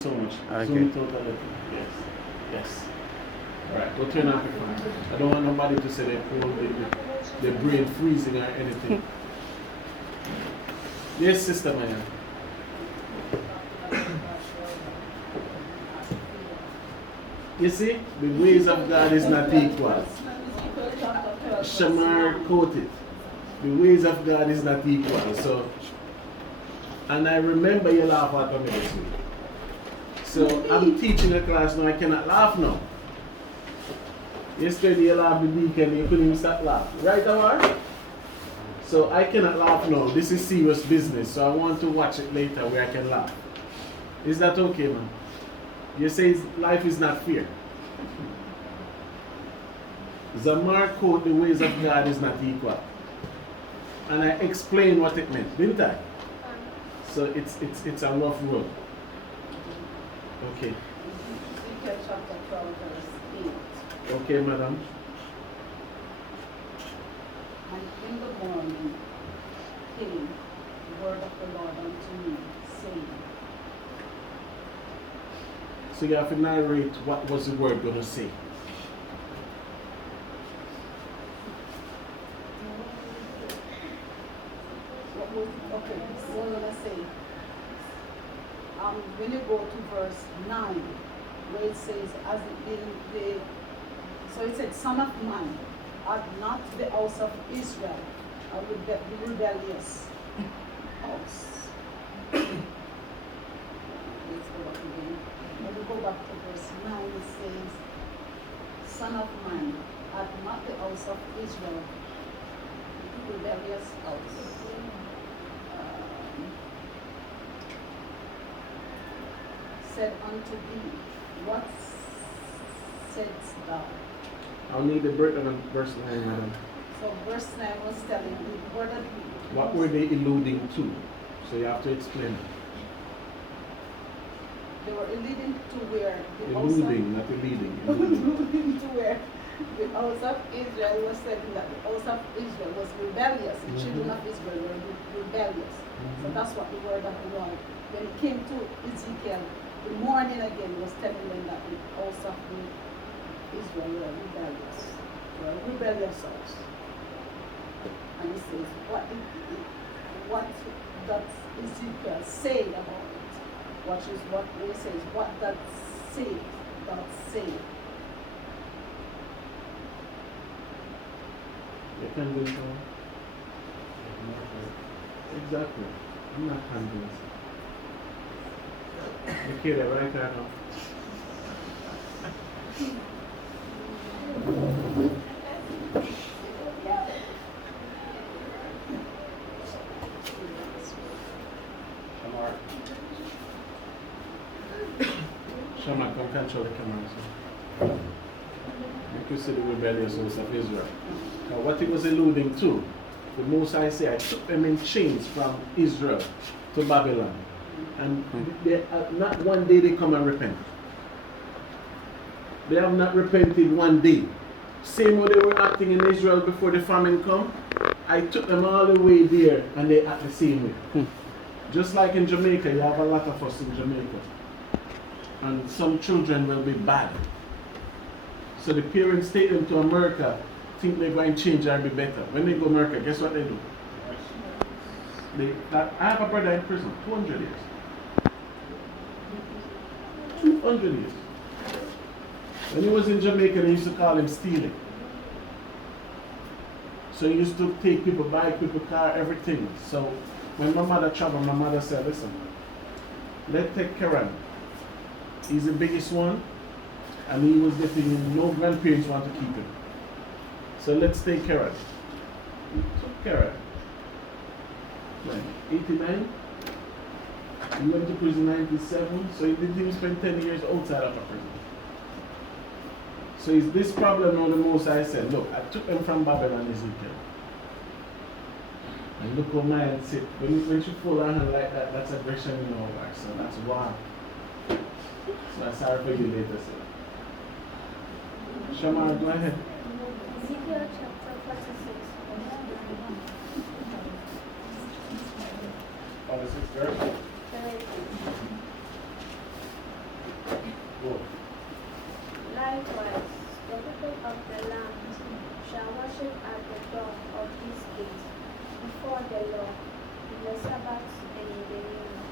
So much. Okay. Zoom it out a little. Yes. Yes. Alright, go turn off your phone. I don't want nobody to say their brain freezing or anything. Yes, Sister Maya. You see, the ways of God is not equal. Shamar quoted, the ways of God is not equal. So, and I remember you laugh at me this week. So I'm teaching a class now, I cannot laugh now. Yesterday you laughed the deacon, you couldn't even stop laughing. Right, Awar? So I cannot laugh now. This is serious business. So I want to watch it later where I can laugh. Is that okay, man? You say life is not fair. Zamar quote, the ways of God is not equal. And I explained what it meant, didn't I? So it's a rough road. Okay. Ezekiel chapter 12, verse 8. Okay, madam. And in the morning came the word of the Lord unto me, saying, So you have to narrate what was the word going to say. okay, what was I say? When you go to verse 9, where it says, as so it said, Son of man, art not the house of Israel, the rebellious house. Let's go back again. When we go back to verse 9, it says, Son of man, art not the house of Israel, the rebellious house. Said unto thee, what saidst thou? I'll need the breakdown of verse 9, madam. So verse 9 was telling me, What were they alluding to? So you have to explain it. They were alluding to where the Alluding, not leading. alluding to where the house of Israel was saying that the house of Israel was rebellious. The children of Israel were rebellious. So that's what the word of the Lord. When it came to Ezekiel, the morning again was telling them that the house of Israel were rebellious. Were a rebellious house. And he says, what does Ezekiel say about it? What is what he says, what does say, You can do it. Exactly. I'm not convinced. Okay, they're right there now. Shamar, come control the camera. So. You could see the rebellious house of Israel. Now, what he was alluding to, the Most High say, I took them in chains from Israel to Babylon. And they, not one day they come and repent. They have not repented one day. Same way they were acting in Israel before the famine come. I took them all the way there and they act the same way. Just like in Jamaica, you have a lot of us in Jamaica. And some children will be bad. So the parents take them to America, think they're going to change and be better. When they go to America, guess what they do? I have a brother in prison, 200 years. 200 years. When he was in Jamaica, they used to call him stealing. So he used to take people, buy people, car, everything. So when my mother traveled, my mother said, listen, let's take Karen. He's the biggest one, and he was getting him, no grandparents want to keep him. So let's take Karen. So Karen, like 89, he went to prison 97, so he didn't even spend 10 years outside of a prison. So is this problem now the most I said, look, I took them from Babylon, Ezekiel. And look how my hand sit. When she fold her hand like that, that's aggression in our life. So that's why. So I'm sorry for you later, sir. Shamar, go ahead. Ezekiel chapter 46. 46 verse. Go. Likewise, the people of the land shall worship at the door of this gate before the Lord in the Sabbath and in the new moon.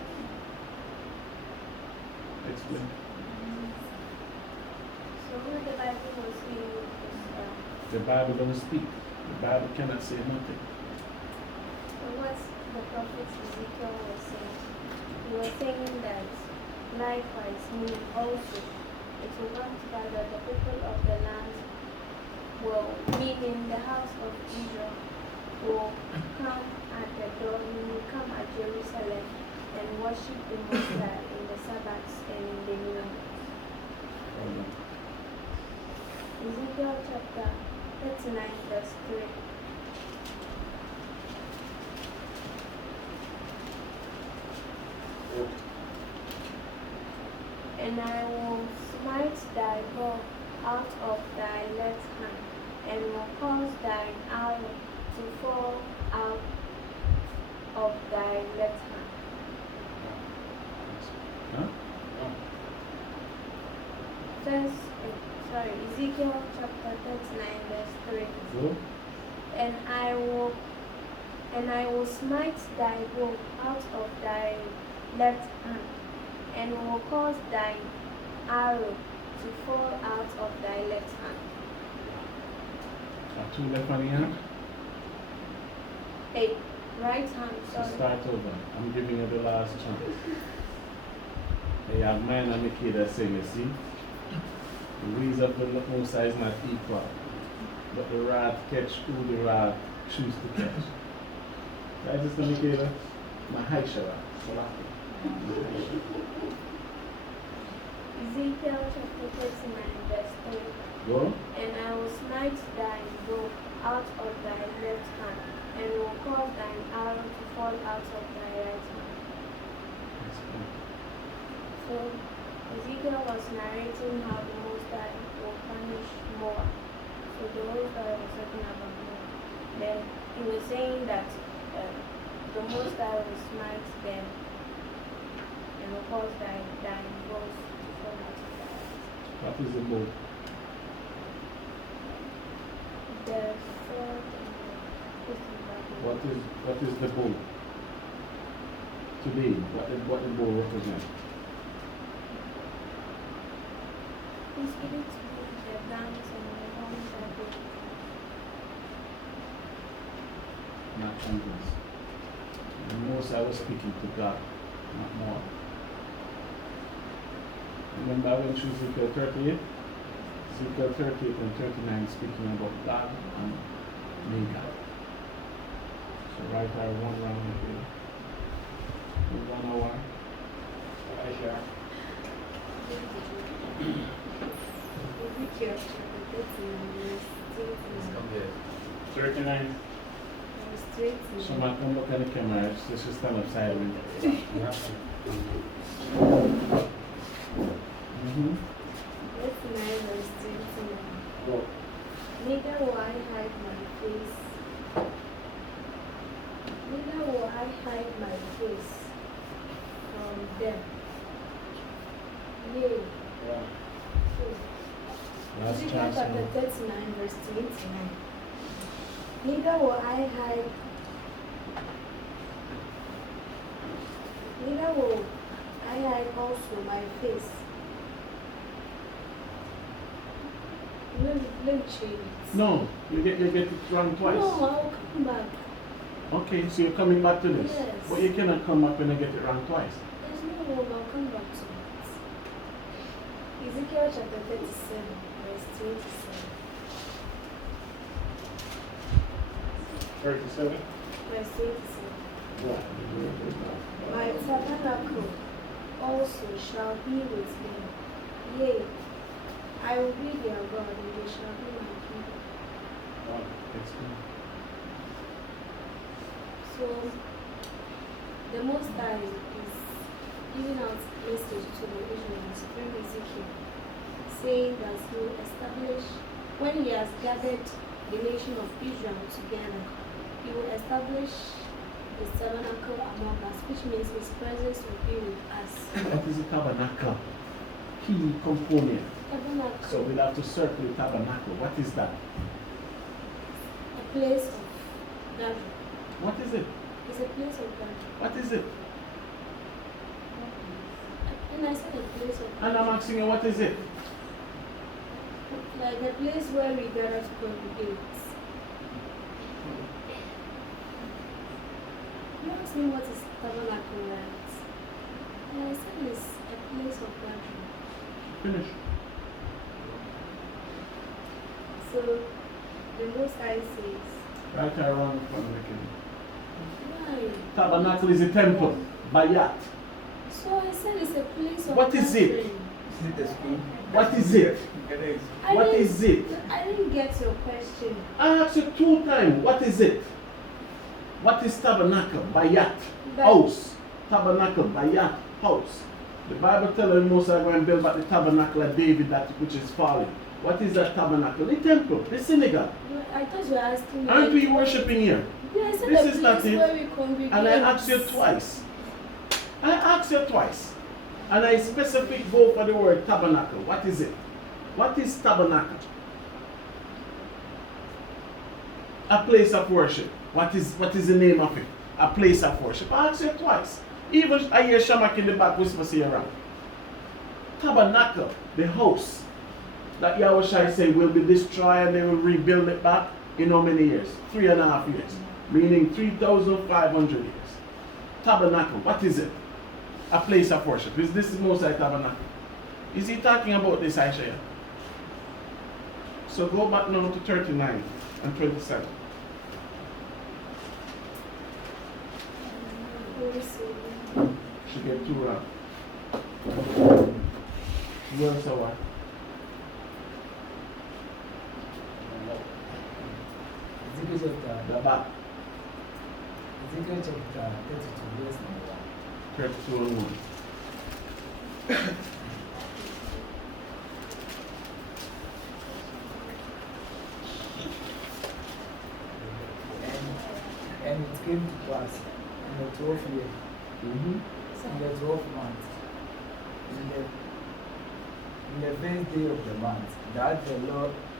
Explain. So what the Bible was saying was The Bible don't speak. The Bible cannot say nothing. what the prophet Ezekiel was saying. He was saying that likewise, meaning also, it will come to pass that the people of the land will, meaning the house of Israel, will come at the door, will come at Jerusalem and worship the Most High in the Sabbaths and in the new moon. Ezekiel chapter 39 verse 3. And I will smite thy bow out of thy left hand, and will cause thine arrow to fall out of thy left hand. Huh? Ezekiel chapter 39 verse 3. Go. And I will smite thy bow out of thy left hand, and will cause thine arrow to fall out of thy left hand. Got two left on the hand? Right hand, So sorry. start over. I'm giving you the last chance. Hey, have mine and Mickey that same, you see? The ways of the Most High is not equal. But the rod catch who the rod choose to catch. Right, Sister Michaela? My high shower. Ezekiel chapter 39 verse 3. Go. And I will smite thine bow out of thy left hand, and will cause thine arrow to fall out of thy right hand. So Ezekiel was narrating how the Most High will punish Moab. So the Most High was talking about Moab. Then he was saying that the Most High will smite them and will cause thine bows to fall out of thy right hand. What is the boat? The sword and the fifth What is the boat? Today, what the boat represents? He's given to me the guns and the horns of the Not angels. The most I was speaking to God, not more. Remember I went through Ezekiel 38? Ezekiel 38 and 39 speaking about God and me God. So right there, one round here. We 1 hour. Ezekiel chapter 39. verse 13. Someone come look at the camera, just stand up sideways. Verse 9 verse 13. Go. Neither will I hide my face. Neither will I hide my face from them. Yea. Last Ezekiel chance. chapter 39 verse 29. Neither will I hide. Neither will I hide also my face. Let me change it. No, you get it wrong twice. No, I'll come back. Okay, so you're coming back to this. Yes. But you cannot come back when you get it wrong twice. There's no hope, I'll come back to it. Ezekiel chapter 37, verse 27. 37? Verse 27. My tabernacle also shall be with them. Yea, I will be their God, and they shall be my people. So, the Most High is giving out message to the Israelites through Ezekiel, saying that he will establish, when he has gathered the nation of Israel together, he will establish his tabernacle among us, which means his presence will be with us. What is the tabernacle? key component. Tabernacle. So we'll have to circle the tabernacle. What is that? A place of gathering. What is it? It's a place of gathering. What is it? And I said a place of And I'm asking you, what is it? like a place where we gather to congregate. You asked me what is tabernacle, right? And I said it's a place of gathering. Finish. So the Most High says, Right or wrong from the beginning. why? Tabernacle is a temple. Bayat. So I said it's a place of What is it? gathering. What is it? What is it? I didn't get your question. I asked you 2 times. What is it? What is tabernacle? Bayat. But- House. Tabernacle. Bayat. House. The Bible tells us Moses are going to build back the tabernacle of David that which is fallen. What is that tabernacle? The temple. The synagogue. I thought you were asking me. Aren't we worshiping here? Yeah, I said This the is not place it. where we congregate. And I asked you twice. I asked you twice. And I specifically go for the word tabernacle. What is it? What is tabernacle? A place of worship. What is the name of it? A place of worship. I asked you twice. Even I hear Shamak in the back whisper say around. Tabernacle, the house that Yahushua say will be destroyed and they will rebuild it back in how many years? 3.5 years. Meaning 3,500 years. Tabernacle, what is it? A place of worship. Is this the Most High tabernacle? Is he talking about this, Isaiah? So go back now to 39 and 27. Let me see. She get 2 wrong. Where's our? Ezekiel chapter, The back. Ezekiel chapter 32, verse number 32 and 1. And it came to pass in the 12th year, Mm-hmm. in the 12th month, in the first day of the month,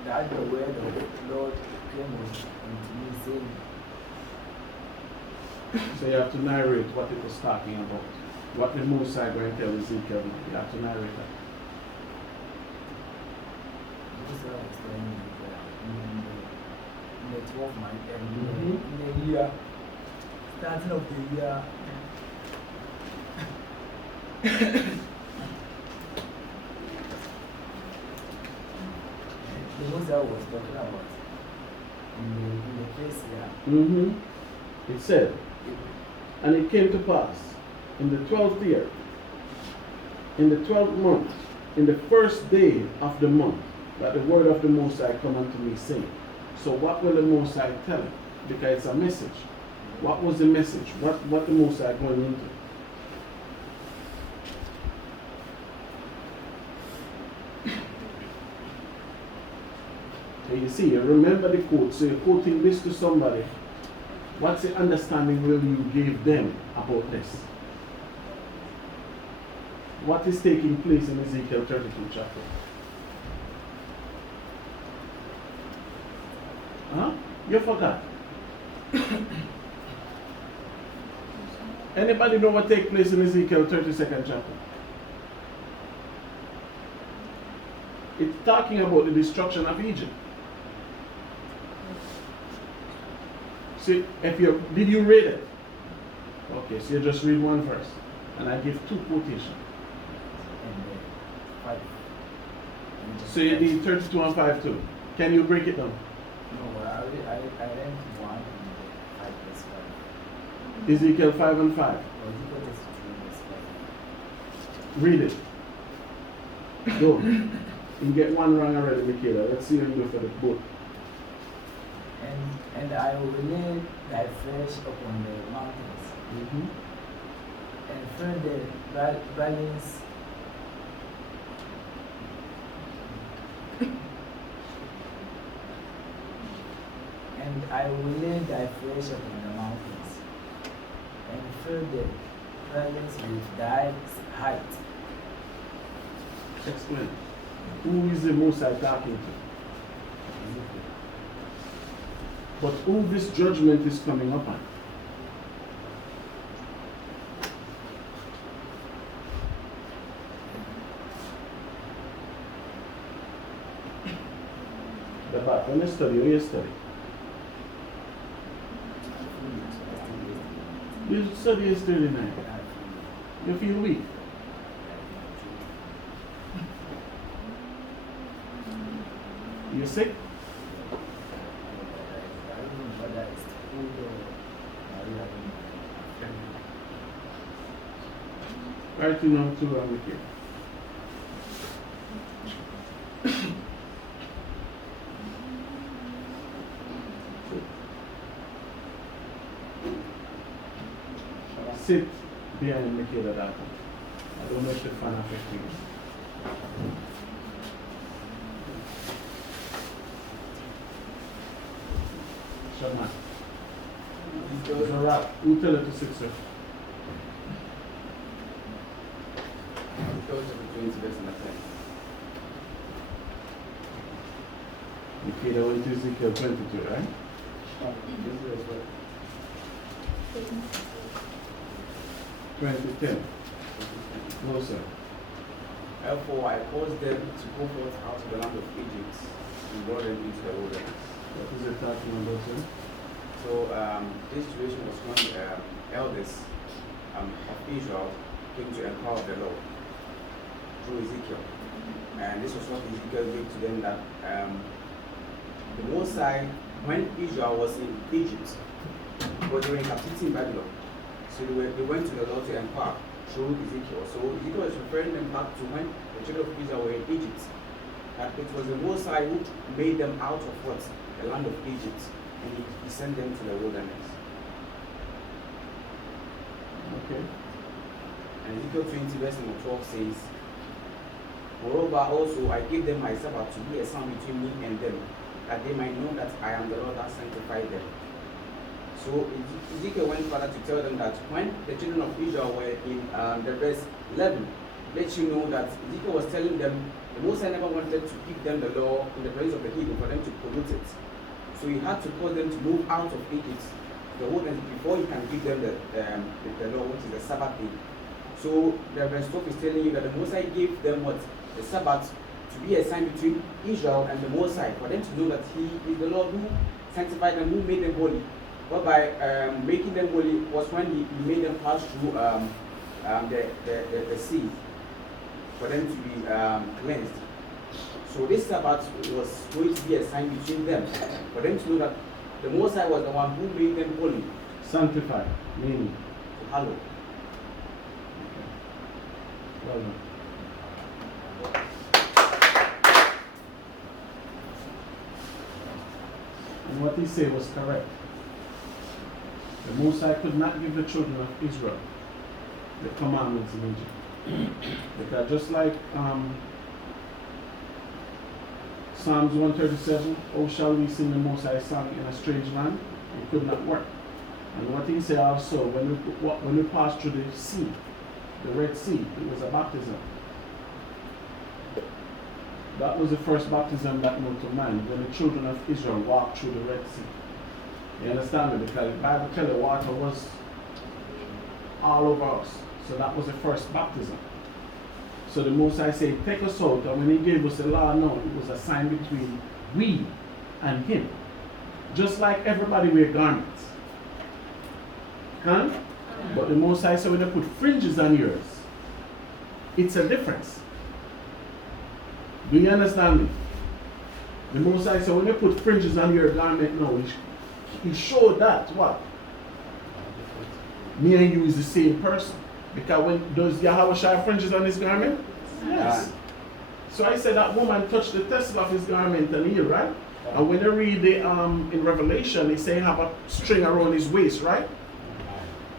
that the word of the Lord came unto me, saying, So you have to narrate what it was talking about. What the Most High going to tell Ezekiel. You have to narrate that. this is what I was telling you, in the 12th month, and Mhm. in the year, starting of the year, the Moses was talking about in the first year. Mm-hmm. It said, and it came to pass in the 12th year, in the 12th month, in the first day of the month, that the word of the Most High come unto me, saying. So what will the Most High tell him? Because it's a message. What was the message? What the Most High going into? So you see, you remember the quote. So you're quoting this to somebody. What's the understanding will you give them about this? What is taking place in Ezekiel 32 chapter? Huh? You forgot. Anybody know what take place in Ezekiel 32nd chapter? It's talking about the destruction of Egypt. See, did you read it? Okay, so you just read one verse, and I give 2 quotations. And 5. So you need 32 and 5 too. Can you break it down? No, I read 1 and 5 verse 5. Ezekiel 5 and 5. Or Ezekiel 32 verse 5. Read it. Go. You get one wrong already, Michaela. Let's see how you do for the book. And I will lay thy flesh upon the mountains, Mm-hmm. and fill the valleys and I will lay thy flesh upon the mountains, and fill the valleys with thy height. Explain. Who is the Most High talking to? But who this judgment is coming upon? The back. When you study, where you study? You study yesterday night. You feel weak. You sick? Right now to here. Sit behind Michaela that. I don't know if the fan affecting you. Shaman. It's a wrap. Who tell her to sit, sir? Michaela went to Ezekiel 22, right? Mm-hmm. 2010. No, sir. Therefore, I caused them to go forth out of the land of Egypt and brought them into the wilderness. What is it talking about, sir? So, this situation was when elders of Israel came to inquire of the Lord through Ezekiel. And this was what Ezekiel gave to them that the Most High, when Israel was in Egypt, but they were in captivity in Babylon. So they went to the Lord to inquire through Ezekiel. So Ezekiel was referring them back to when the children of Israel were in Egypt. That it was the Most High who made them out of what? The land of Egypt. And he sent them to the wilderness. Okay. And Ezekiel 20 verse number 12 says, Moreover also I gave them my Sabbath to be a sign between me and them, that they might know that I am the Lord that sanctified them. So Ezekiel went further to tell them that when the children of Israel were in the verse 11, let you know that Ezekiel was telling them the Most High never wanted to give them the law in the presence of the heathen for them to pollute it. So he had to cause them to move out of Egypt, the wilderness, before he can give them the law, which is the Sabbath day. So the verse 12 is telling you that the Most High gave them what? The Sabbath to be a sign between Israel and the Most High, for them to know that he is the Lord who sanctified them, who made them holy. But by making them holy was when he made them pass through the sea for them to be cleansed. So this Sabbath was going to be a sign between them, for them to know that the Most High was the one who made them holy. Sanctified, meaning? To hallow. Okay. Well done. And what he said was correct. The Most High could not give the children of Israel the commandments in Egypt. Because just like Psalms 137, oh shall we sing the Most High song in a strange land? It could not work. And what he said also, when we passed through the sea, the Red Sea, it was a baptism. That was the first baptism that known to man, when the children of Israel walked through the Red Sea. You understand me? Because the Bible tells you water was all over us. So that was the first baptism. So the Most High said, take us out. And when he gave us the law, no, it was a sign between we and him. Just like everybody wear garments. Huh? But the Most High said when they put fringes on yours, it's a difference. Do you understand me? The Most High said when they put fringes on your garment, no, he showed that what? Me and you is the same person. Because when does Yahweh have fringes on his garment? Yes. So I said that woman touched the tassel of his garment and healed, right? And when you read the in Revelation, they say have a string around his waist, right?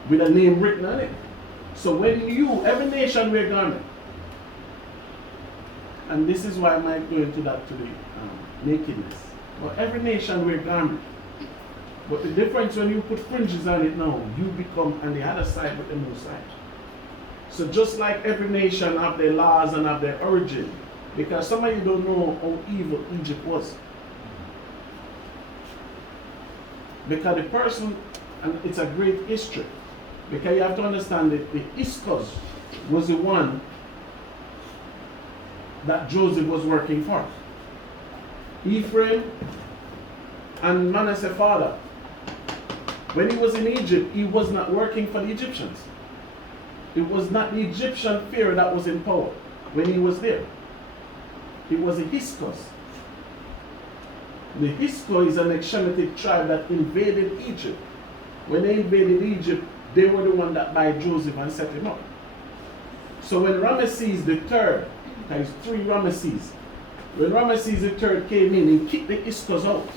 With a name written on it. So when every nation wear garment. And this is why I might go into that today, nakedness. But every nation wear garment. But the difference when you put fringes on it now, you become on the other side with the Most High. So just like every nation have their laws and have their origin, because some of you don't know how evil Egypt was. Because the person, and it's a great history, because you have to understand that the Iskos was the one that Joseph was working for. Ephraim and Manasseh father. When he was in Egypt, he was not working for the Egyptians. It was not the Egyptian pharaoh that was in power when he was there. It was the Hyksos. The Hyksos is an Shemitic tribe that invaded Egypt. When they invaded Egypt, they were the one that buy Joseph and set him up. So when Ramesses III, there's 3 Ramesses, when Ramesses III came in, he kicked the Hyksos out.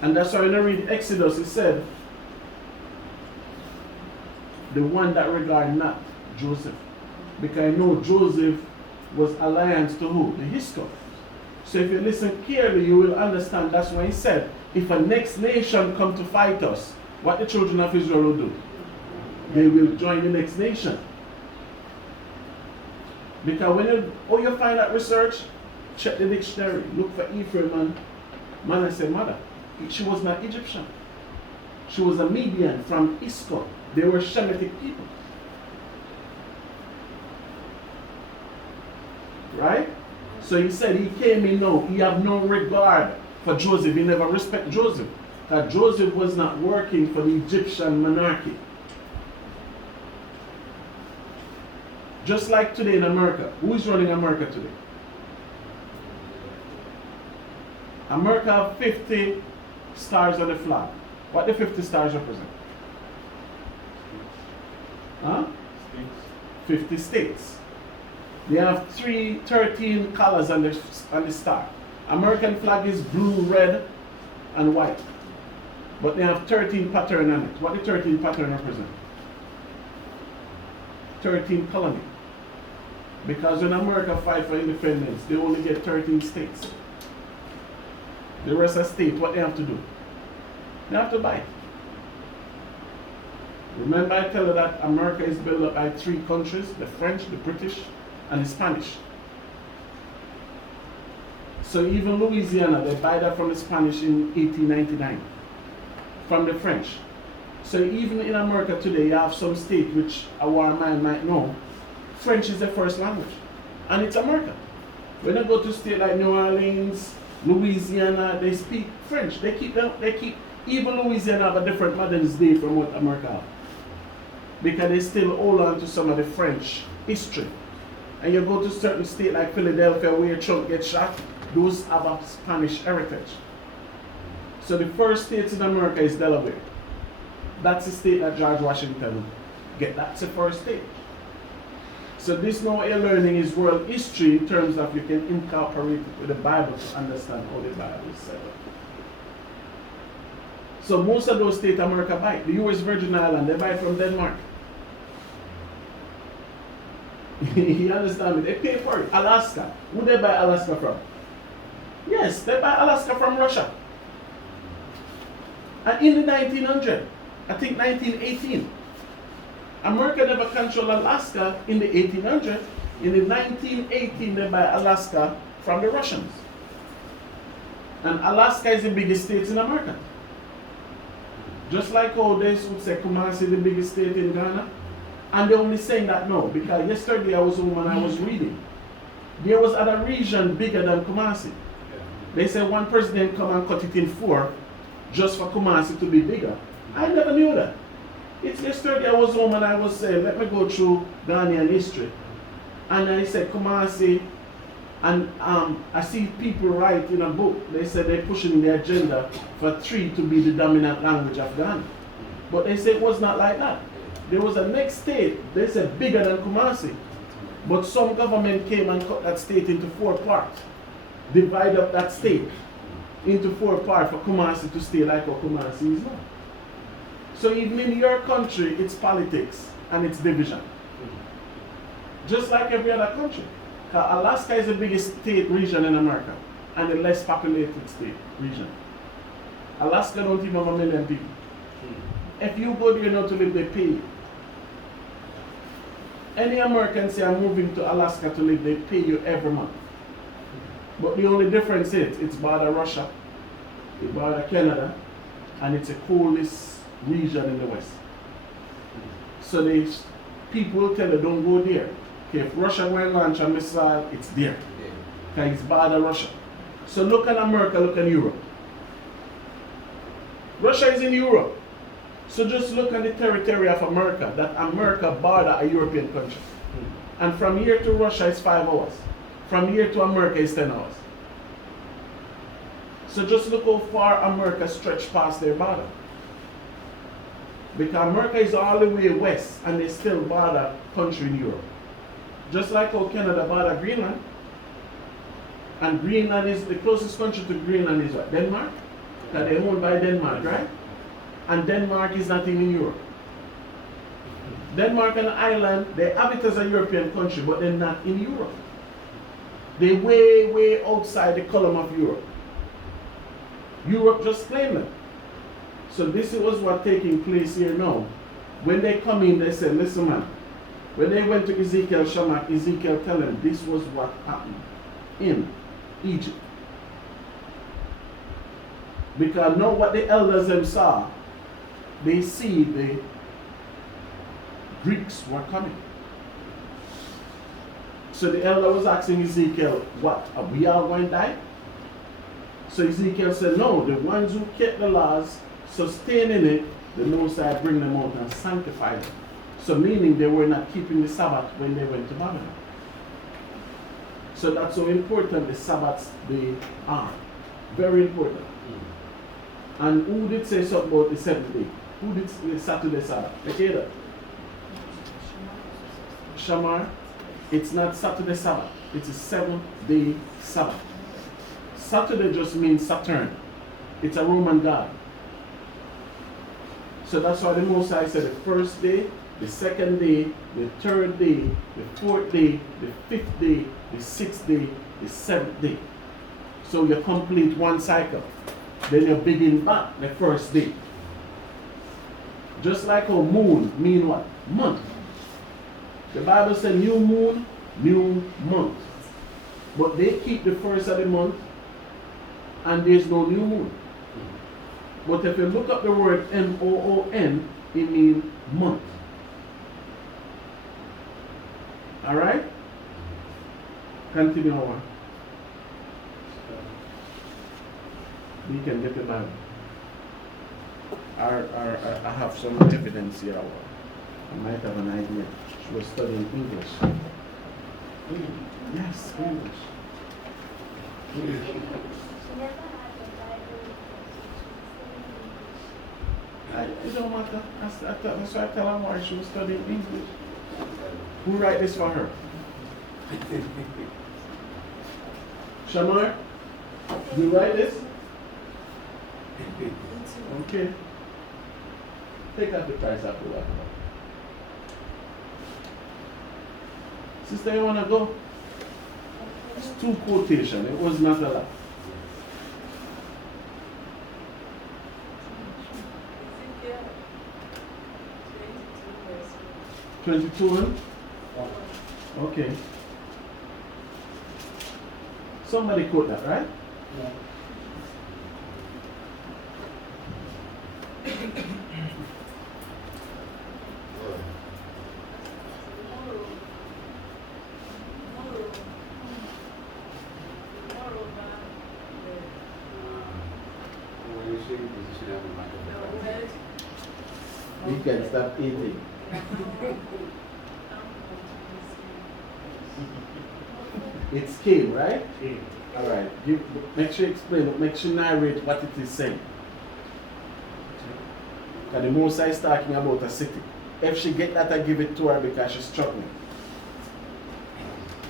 And that's why when I read Exodus, it said, the one that regard not Joseph. Because I know Joseph was alliance to who? The Hyksos. So if you listen carefully, you will understand that's why he said, if a next nation come to fight us, what the children of Israel will do? They will join the next nation. Because when you find that research, check the dictionary, look for Ephraim and Manasseh mother. She was not Egyptian. She was a Median from Iskon. They were Shemitic people. Right? So he said he came in now. He had no regard for Joseph. He never respect Joseph. That Joseph was not working for the Egyptian monarchy. Just like today in America. Who is running America today? America have 50 stars on the flag. What do 50 stars represent? Huh? 50 states. They have 13 colors on the star. American flag is blue, red, and white. But they have 13 pattern on it. What the 13 pattern represent? 13 colony. Because when America fight for independence, they only get 13 states. The rest of states, what they have to do? They have to buy it. Remember I tell you that America is built up by 3 countries, the French, the British, and the Spanish. So even Louisiana, they buy that from the Spanish in 1899, from the French. So even in America today, you have some state which our man might know, French is the first language. And it's America. When I go to state like New Orleans, Louisiana, they speak French. They keep even Louisiana have a different Mother's Day from what America have. Because they still hold on to some of the French history. And you go to certain state like Philadelphia where Trump gets shot, those have a Spanish heritage. So the first state in America is Delaware. That's the state that George Washington get. That's the first state. So this now you're learning is world history in terms of you can incorporate it with the Bible to understand how the Bible is set up. So most of those states America buy. The US Virgin Islands, they buy from Denmark. You understand me? They pay for it. Alaska. Who they buy Alaska from? Yes, they buy Alaska from Russia. And in the 1900s, I think 1918, America never controlled Alaska in the 1800s. In the 1918, they buy Alaska from the Russians. And Alaska is the biggest state in America. Just like how they would say Kumasi is the biggest state in Ghana. And they're only saying that now, because yesterday I was home and I was reading. There was other region bigger than Kumasi. They said one president come and cut it in 4 just for Kumasi to be bigger. I never knew that. It's yesterday I was home and I was saying, let me go through Ghanaian history. And I said Kumasi, and I see people write in a book, they said they're pushing the agenda for 3 to be the dominant language of Ghana. But they said it was not like that. There was a next state, they said bigger than Kumasi. But some government came and cut that state into 4 parts. Divide up that state into 4 parts for Kumasi to stay like how Kumasi is now. So even in your country, it's politics and it's division. Just like every other country. Alaska is the biggest state region in America and the less populated state region. Alaska don't even have 1 million people. If you go there now to live, they pay you. Any American say I'm moving to Alaska to live, they pay you every month. But the only difference is it's border Russia, it's border Canada, and it's a coldest region in the west. So people will tell you don't go there. Okay, if Russia will launch a missile, it's there. Because it's border Russia. So look at America, look at Europe. Russia is in Europe. So just look at the territory of America, that America border a European country. And from here to Russia is 5 hours. From here to America is 10 hours. So just look how far America stretched past their border. Because America is all the way west and they still border country in Europe. Just like how Canada border Greenland. And Greenland is the closest country to Greenland is what? Denmark? That they're owned by Denmark, right? And Denmark is not in Europe. Denmark and Ireland, they have it as a European country, but they're not in Europe. They're way, way outside the column of Europe. Europe just claimed them. So this was what's taking place here now. When they come in, they say, listen man, when they went to Ezekiel Shamak, Ezekiel tell them this was what happened in Egypt. Because now what the elders them saw, they see the Greeks were coming. So the elder was asking Ezekiel, what, are we all going to die? So Ezekiel said, no, the ones who kept the laws, sustaining it, the Most High bring them out and sanctify them. So meaning they were not keeping the Sabbath when they went to Babylon. So that's how important the Sabbaths they are. Very important. And who did say something about the 7th day? Who did say Saturday Sabbath? Okay, that? Shamar. It's not Saturday Sabbath. It's a 7th-day Sabbath. Saturday just means Saturn. It's a Roman god. So that's why the Most High said the first day, the second day, the third day, the fourth day, the fifth day, the sixth day, the 7th day. So you complete one cycle. Then you begin back the first day. Just like a moon mean what? Month. The Bible says new moon, new month. But they keep the first of the month and there's no new moon. But if you look up the word M-O-O-N, it means month. Alright? Continue on. We can get the Bible. I have some evidence here. I might have an idea. She was studying English. Yes, English. She never had a Bible because It don't matter. That's why I tell her why she was studying English. Who write this for her? Shamar? You write this? Okay. Take out the price after that. Sister, you wanna go? It's 2 quotations. It was not a lot. Ezekiel 22 one? Okay. Somebody quote that, right? You can stop eating. It's K, right? K. Alright. Make sure you explain, make sure you narrate what it is saying. Because the Most High is talking about a city. If she get that, I give it to her because she's struggling.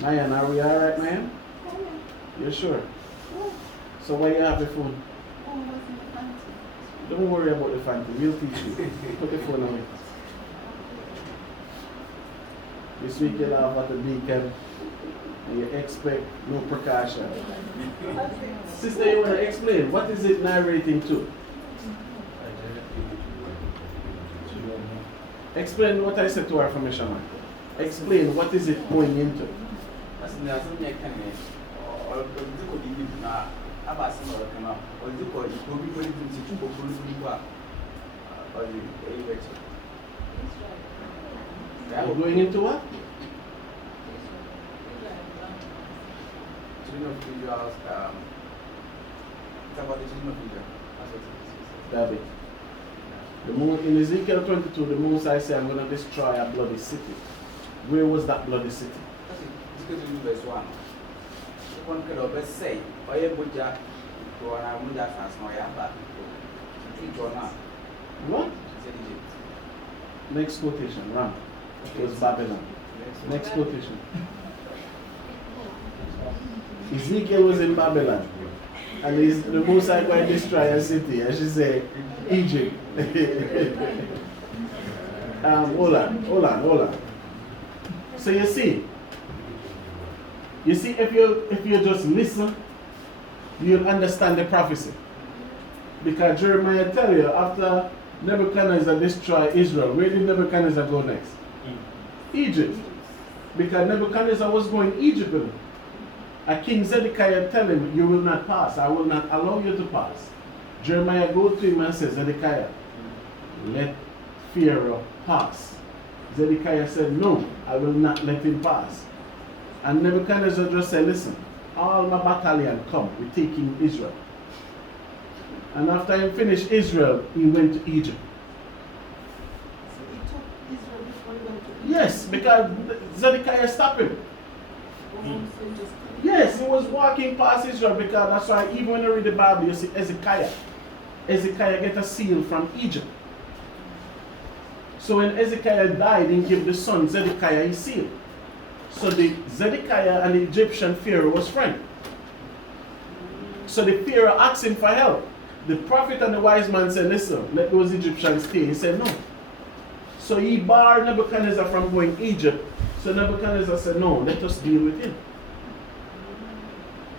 Mayan, are we alright, man? You sure? So why you have the phone? Don't worry about the phantom, we'll teach you. Put the phone away. This week you'll have at the beacon and you expect no precaution. Sister, you want to explain? What is it narrating to? Explain what I said to her from Shaman. Explain what is it going into? That's in the same kind or Zico did not have a similar come up, or Zico, it will be going to two police or the Going into what? Children of Israel, it's about the children of Israel. That's what it is. David. The moon, in Ezekiel 22, the Most High said, I'm going to destroy a bloody city. Where was that bloody city? That's it. Ezekiel 22 verse 1. One could always say, Oye Buja, go on, I won't just ask no yamba. What? It's Egypt. Next quotation, run. It was Babylon. Next quotation. Ezekiel was in Babylon. And the Most High going to destroy a city. And she said, Egypt. Hold on. So you see, if you just listen, you'll understand the prophecy. Because Jeremiah tell you, after Nebuchadnezzar destroyed Israel, where did Nebuchadnezzar go next? Egypt. Because Nebuchadnezzar was going Egypt with him. And King Zedekiah tell him, you will not pass. I will not allow you to pass. Jeremiah go to him and says, Zedekiah, let Pharaoh pass. Zedekiah said, no, I will not let him pass. And Nebuchadnezzar just said, listen, all my battalion come, we're taking Israel. And after he finished Israel, he went to Egypt. So he took Israel before he went to Egypt. Yes, because Zedekiah stopped him. So he just Yes, he was walking past Israel because that's why even when you read the Bible, you see Hezekiah. Hezekiah get a seal from Egypt. So when Hezekiah died, he gave the son Zedekiah his seal. So the Zedekiah and the Egyptian Pharaoh was friends. So the Pharaoh asked him for help. The prophet and the wise man said, listen, let those Egyptians stay. He said, no. So he barred Nebuchadnezzar from going to Egypt. So Nebuchadnezzar said, no, let us deal with him.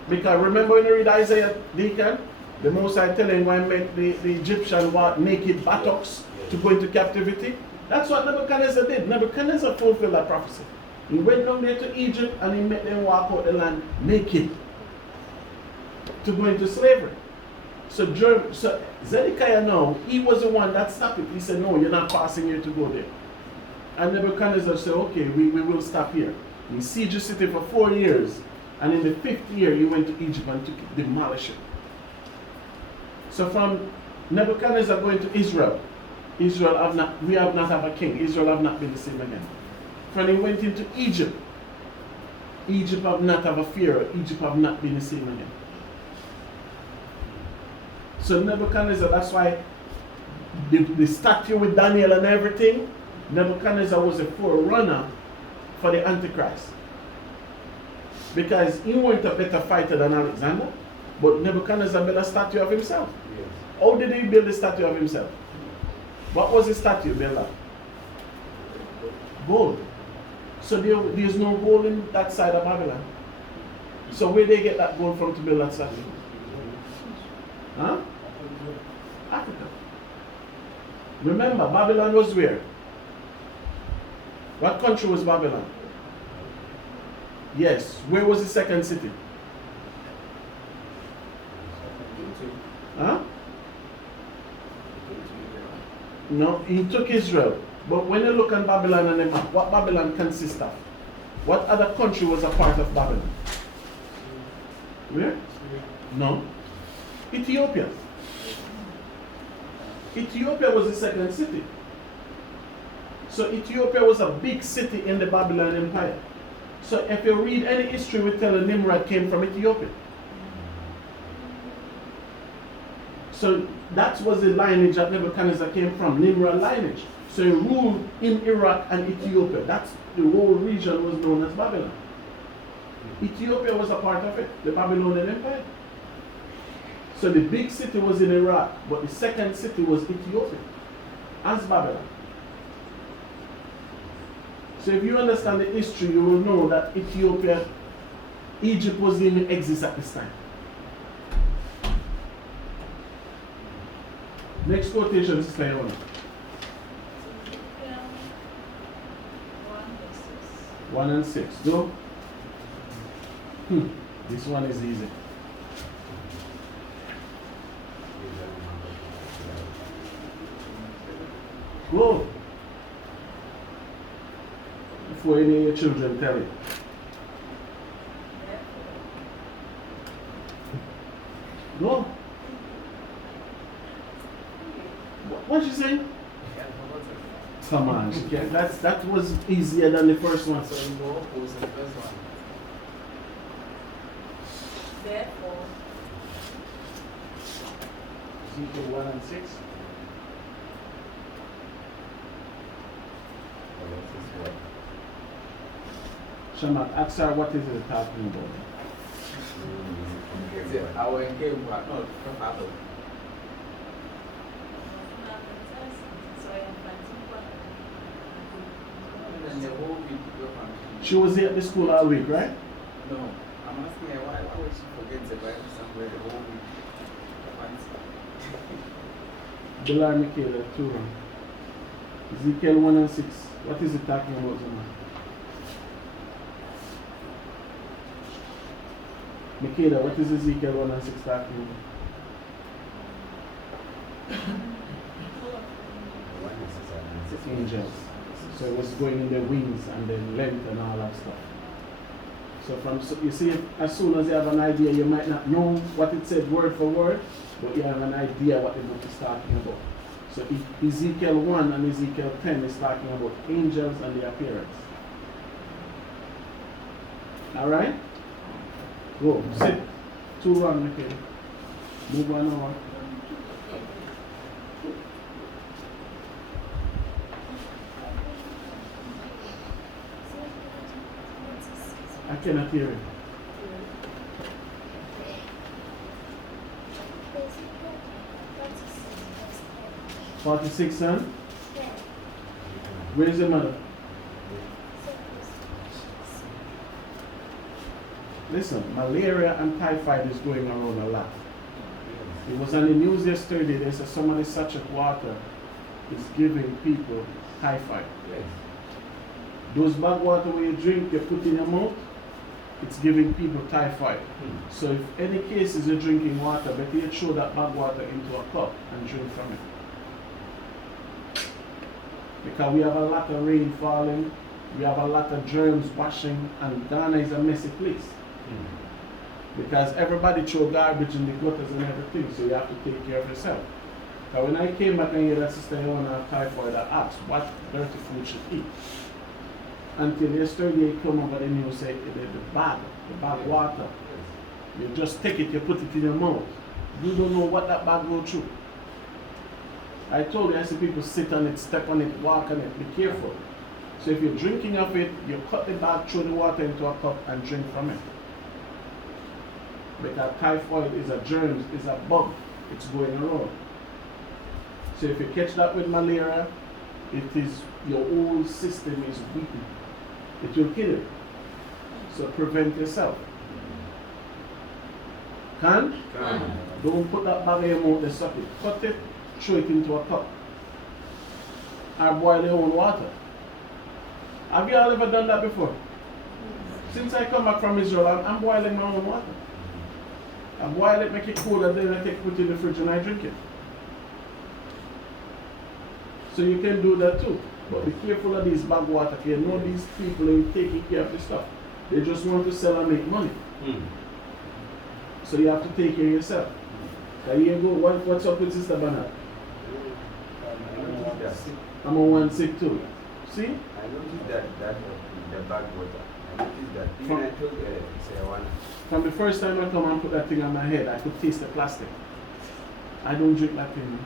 Because remember when you read Isaiah, Deacon, the Most High telling why make the Egyptian naked buttocks to go into captivity? That's what Nebuchadnezzar did. Nebuchadnezzar fulfilled that prophecy. He went down there to Egypt and he made them walk out the land naked to go into slavery. So Zedekiah now, he was the one that stopped it. He said, no, you're not passing here to go there. And Nebuchadnezzar said, okay, we will stop here. He sieged the city for 4 years. And in the 5th year, he went to Egypt and took it, demolished it. So from Nebuchadnezzar going to Israel, we have not have a king. Israel have not been the same again. When he went into Egypt, Egypt have not have a Pharaoh. Egypt have not been the same again. So Nebuchadnezzar, that's why the statue with Daniel and everything, Nebuchadnezzar was a forerunner for the Antichrist. Because he wasn't a better fighter than Alexander, but Nebuchadnezzar built a statue of himself. Yes. How did he build the statue of himself? What was the statue built of? Gold. So there's no gold in that side of Babylon. So where they get that gold from to build that statue? Huh? Africa. Remember, Babylon was where? What country was Babylon? Yes. Where was the second city? Huh? No, he took Israel. But when you look at Babylon on the map, what Babylon consists of? What other country was a part of Babylon? Where? No. Ethiopia. Ethiopia was the second city. So Ethiopia was a big city in the Babylon Empire. So if you read any history, we tell you Nimrod came from Ethiopia. So that was the lineage that Nebuchadnezzar came from, Nimrod lineage. So he ruled in Iraq and Ethiopia. That's the whole region was known as Babylon. Ethiopia was a part of it, the Babylonian Empire. So the big city was in Iraq, but the second city was Ethiopia, as Babylon. So if you understand the history, you will know that Egypt was in exist at this time. Next quotation, Sister Iona. Ezekiel 1:6. 1 and 6. Go. This one is easy. Go. Before any of your children tell you. Go. What you say? Come on, that was easier than the first one. So you go who's the first one? Therefore, Ezekiel 1 and 6. Shamak, ask her what is it talking about? Our engagement, no, from Apple. And the whole week go from. She was here at the school all week, right? No, I'm asking her why would she forget the Bible somewhere the whole week? Bilar Michaela, 2 wrong. Ezekiel 1 and 6. What is it talking about, Zuma? Michaela, what is Ezekiel 1 and 6 talking about? Angels. So it was going in their wings and then length and all that stuff. So you see, as soon as you have an idea, you might not know what it said word for word, but you have an idea what the book is talking about. So Ezekiel 1 and Ezekiel 10 is talking about angels and their appearance. Alright? Go, sit. 2 wrong, okay. Move on over. I cannot hear it. 46, son? Where's your mother? Listen, malaria and typhoid is going around a lot. It was on the news yesterday, they said some of the sachet water is giving people typhoid. Those bag water when you drink, you put in your mouth, it's giving people typhoid. So if any cases you're drinking water, better you throw that bag water into a cup and drink from it. Because we have a lot of rain falling, we have a lot of germs washing, and Ghana is a messy place. Because everybody throw garbage in the gutters and everything, so you have to take care of yourself. But when I came back and hear that sister you want to have typhoid, I asked what dirty food should eat. Until yesterday he come over the news say the bag water. You just take it, you put it in your mouth. You don't know what that bag go through. I told you, I see people sit on it, step on it, walk on it, be careful. So if you're drinking of it, you cut the bag, throw the water into a cup and drink from it. Because typhoid is a germ, is a bug, it's going around. So if you catch that with malaria, it is your whole system is weakened. It will kill you. So prevent yourself. Can? Don't put that bag in your mouth and suck it. Cut it, throw it into a cup. Or boil your own water. Have you all ever done that before? Since I come back from Israel, I'm boiling my own water. I boil it, make it cool, and then I put it in the fridge and I drink it. So you can do that too. But be careful of these bag water. You know these people are taking care of this stuff. They just want to sell and make money. So you have to take care of yourself. There you go. What's up with Sister Bernard? I'm on 1 sick too. See? I noticed that the bag water. I noticed that even I told Sarah from the first time I come and put that thing on my head, I could taste the plastic. I don't drink that thing.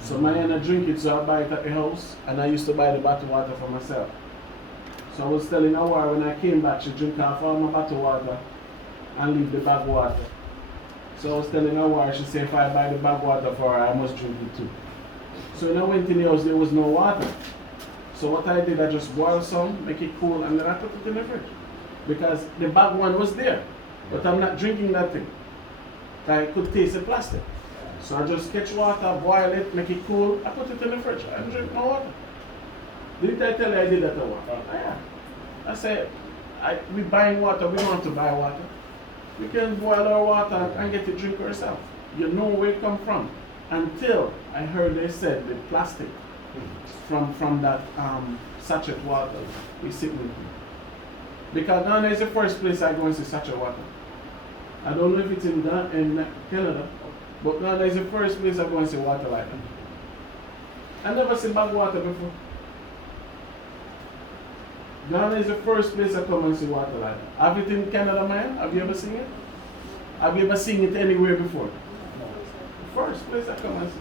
So my end I drink it, so I buy it at the house, and I used to buy the bottled water for myself. So I was telling her when I came back, she drink half all my bottled water and leave the bag water. So I was telling her, she said if I buy the bag water for her, I must drink it too. So when I went in the house, there was no water. So what I did, I just boiled some, make it cool, and then I put it in the fridge. Because the bag one was there, but I'm not drinking that thing. I could taste the plastic. So I just catch water, boil it, make it cool, I put it in the fridge, and drink my water. Didn't I tell you I did that a while? Yeah. I said, we buying water, we don't have to buy water. We can boil our water and get to drink ourselves. You know where it come from. Until I heard they said the plastic from that sachet water we sit with me. Because Ghana is the first place I go and see sachet water. I don't know if it's in Canada, but Ghana is the first place I go and see water like that. I never seen bag water before. Ghana is the first place I come and see water like that. Have it in Canada, man? Have you ever seen it? Have you ever seen it anywhere before? First place I come and see.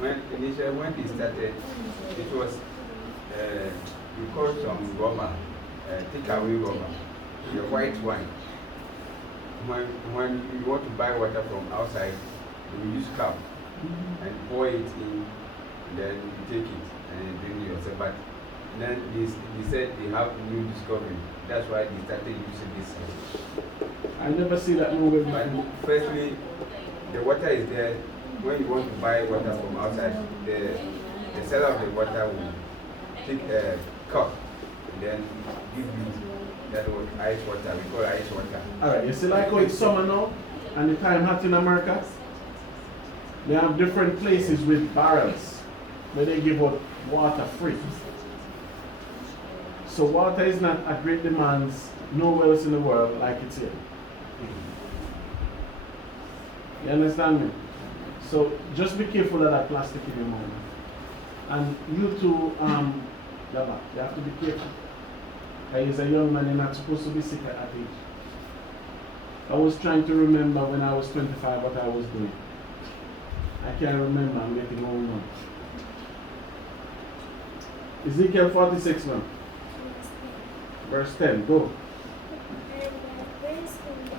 When initially when they started, it was we called some rubber, take away rubber, the white one. When you want to buy water from outside, you use cup and pour it in, then you take it and drink it yourself. But then they said they have new discovery. That's why they started using this. I never see that nowhere But before. firstly, the water is there. When you want to buy water from outside, the seller of the water will take a cup and then give you that ice water. We call it ice water. Alright, you see like how it's summer now and the time hot in America? They have different places with barrels where they give out water free. So water is not at great demands nowhere else in the world like it's here. You understand me? So just be careful of that plastic in your mind. And you too, Daba, you have to be careful. As a young man, you're not supposed to be sick at that age. I was trying to remember when I was 25 what I was doing. I can't remember, I'm getting old now. Ezekiel 46 now. Verse 10, go. And the prince in the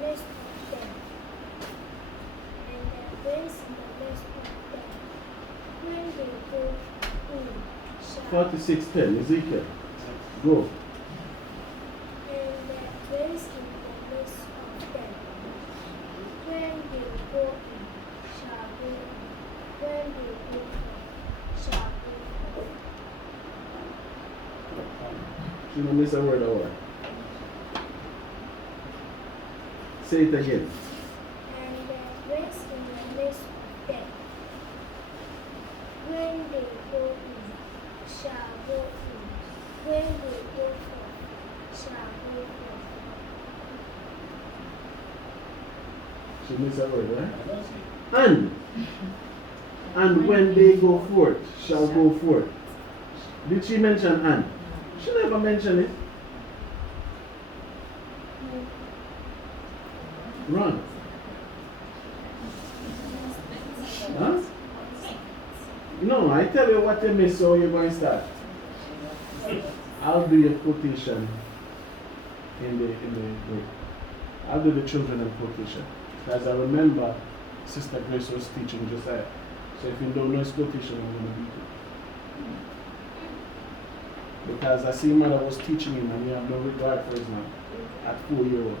midst of them. And the prince in the midst of them. When they go in, shall 46:10, Ezekiel. Go. and the prince in the midst of them. When they go in, shall go in. When they go forth, shall go forth. You don't miss a word or what? Say it again. And the prince in the midst of them. When they go in, shall go in. When they go forth, shall go forth. She miss a word, right? And when they go forth, shall go forth. Did she mention and? She never mentioned it. Run. Huh? No, I tell you what you miss, so you're going to start. I'll do your quotation in the break. I'll do the children and quotation. Because I remember Sister Grace was teaching just that. So if you don't know his quotation, I'm going to beat you. Because I see mother was teaching him and he have no regard for his man at 4-year-old.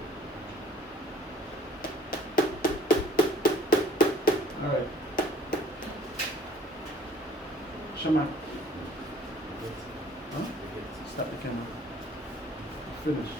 Alright. Shama. Huh? Stop the camera. Finish.